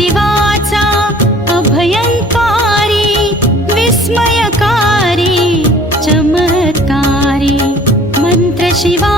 शिवाचा अभयंकारी विस्मयकारी चमत्कारी मंत्र शिवा